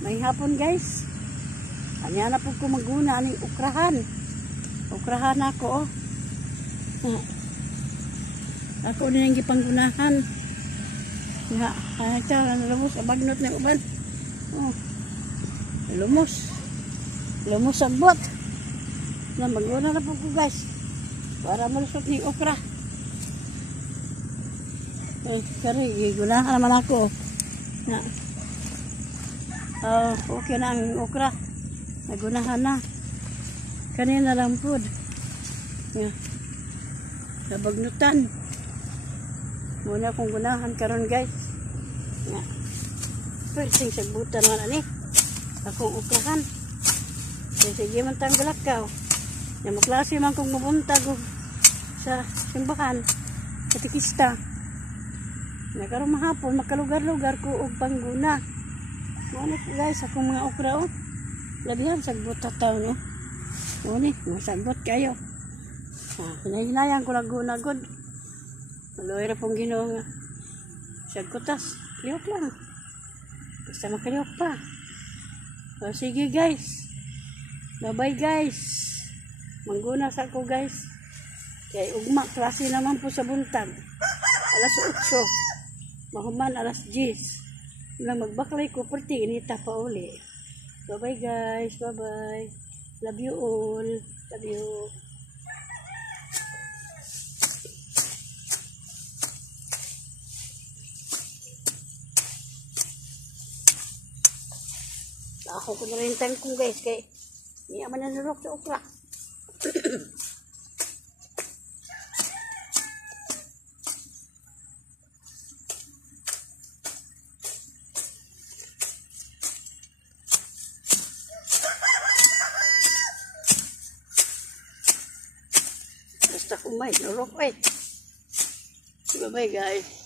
May hapon guys. Anya na po ko maguna aning ukrahan. Ukrahan ako Ako din yung gipanggunahan. Nga, lumos abagnot na uban. Lumos sagbot. Na maguna na po ko guys. Para malusot ni okra. Kari gigunahan naman ako. Na. Okay na ang okra. Nagunahan na. Kanina lang po. Nabagnutan. Muna akong gunahan karon guys. Pwede sagbutan naman ani. Akong okrahan. Sige man tang galakaw. Maklase man kong mabuntag sa simbahan. Katikista. Karon mahapon makalugar-lugar ko og pangguna. Muna guys akong mga okra labihan sagbot tataw no. Muna masagbot kayo. Hinayang ko naguna-gud. Maloy ra pong Ginoo nga. Sagkutas, liyok lang. Basta makaliyok pa. Sige guys. Bye-bye guys. Mangguna sa ako guys. Kaya ugma, klase naman po sa buntag. Alas 8. Mahuman alas 10. Lang magbaklay ko, perti inita pa uli. Bye-bye guys. Bye-bye. Love you all. Love you. Ako ko na rin time kong guys kay hindi naman nanurok sa okra. Basta kumay, nurok eh. Bye bye guys.